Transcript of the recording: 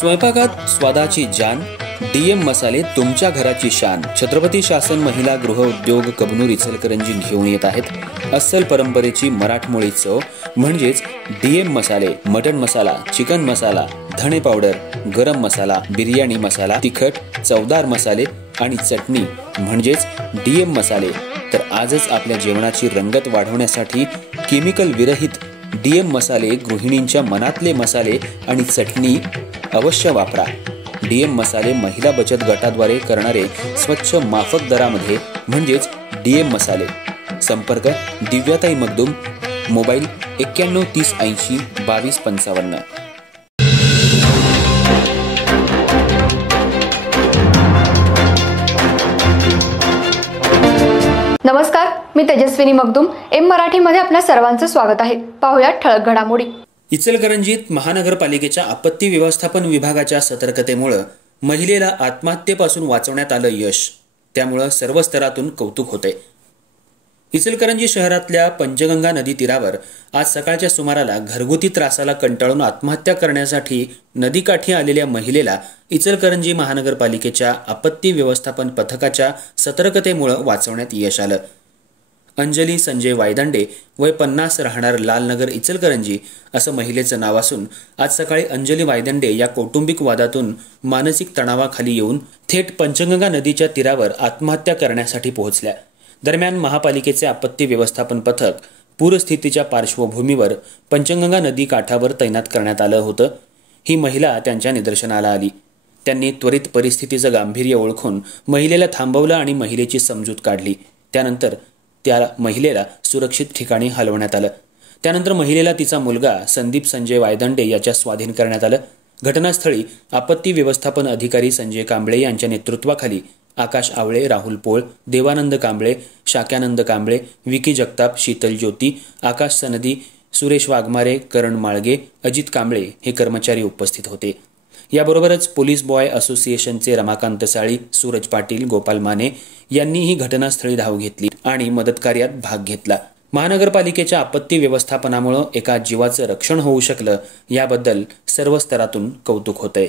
स्वयंपाकात स्वादाची जान, डीएम मसाले तुमच्या घराची शान। छत्रपती शासन महिला गृह उद्योग कबनूर इचलकरंजी घेऊन येत आहेत अस्सल परंपरेची मराठमोळी चव म्हणजेच डीएम मसाले। मटन मसाला, चिकन मसाला, धणे पावडर, गरम मसाला, बिर्याणी मसाला, तिखट चवदार मसाले आणि चटणी म्हणजेच डीएम मसाले। तर आजच आपल्या जेवणाची रंगत वाढवण्यासाठी केमिकल विरहित डीएम मसाले, गृहिणींच्या मनातले मसाले आणि चटणी अवश्य वापरा। डीएम मसाले महिला बचत गटाद्वारे करणारे स्वच्छ माफक दरामध्ये म्हणजेच डीएम मसाले। संपर्क दिव्याताई मगदूम, मोबाईल 91 30 80 22 55। नमस्कार, मी तेजस्विनी मगदूम। एम मराठीमध्ये आपल्या सर्वांचं स्वागत आहे। पाहूया ठळक घडामोडी। इचलकरंजीत महानगरपालिकेच्या आपत्ती व्यवस्थापन विभागाच्या सतर्कतेमुळे महिलेला आत्महत्येपासून वाचवण्यात आलं यश। त्यामुळे सर्व स्तरातून कौतुक होते। इचलकरंजी शहरातल्या पंचगंगा नदी तीरावर आज सकाळच्या सुमाराला घरगुती त्रासाला कंटाळून आत्महत्या करण्यासाठी नदीकाठी आलेल्या महिलेला इचलकरंजी महानगरपालिकेच्या आपत्ती व्यवस्थापन पथकाच्या सतर्कतेमुळे वाचवण्यात यश आलं। अंजली संजय वायदंडे, वय 50, राहणार लालनगर इचलकरंजी असं महिलेचं नाव असून आज सकाळी अंजली वायदंडे या कौटुंबिक वादातून मानसिक तणावाखाली येऊन थेट पंचगंगा नदीच्या तीरावर आत्महत्या करण्यासाठी पोहोचल्या। दरम्यान महापालिकेचे आपत्ती व्यवस्थापन पथक पूरस्थितीच्या पार्श्वभूमीवर पंचगंगा नदी काठावर तैनात करण्यात आलं होतं। ही महिला त्यांच्या निदर्शनाला आली। त्यांनी त्वरित परिस्थितीचं गांभीर्य ओळखून महिलेला थांबवलं आणि महिलेची समजूत काढली। त्यानंतर त्या महिलेला सुरक्षित ठिकाणी हलवण्यात आलं। त्यानंतर महिलेला तिचा मुलगा संदीप संजय वायदंडे याच्या स्वाधीन करण्यात आलं। घटनास्थळी आपत्ती व्यवस्थापन अधिकारी संजय कांबळे यांच्या नेतृत्वाखाली आकाश आवळे, राहुल पोळ, देवानंद कांबळे, शाक्यानंद कांबळे, विकी जगताप, शीतल ज्योती, आकाश सनदी, सुरेश वाघमारे, करण माळगे, अजित कांबळे हे कर्मचारी उपस्थित होते। याबरोबरच पोलीस बॉय असोसिएशनचे रमाकांत साळी, सूरज पाटील, गोपाल माने यांनीही घटनास्थळी धाव घेतली आणि मदतकार्यात भाग घेतला। महानगरपालिकेच्या आपत्ती व्यवस्थापनामुळे एका जीवाचं रक्षण होऊ शकलं, याबद्दल सर्व स्तरातून कौतुक होतंय।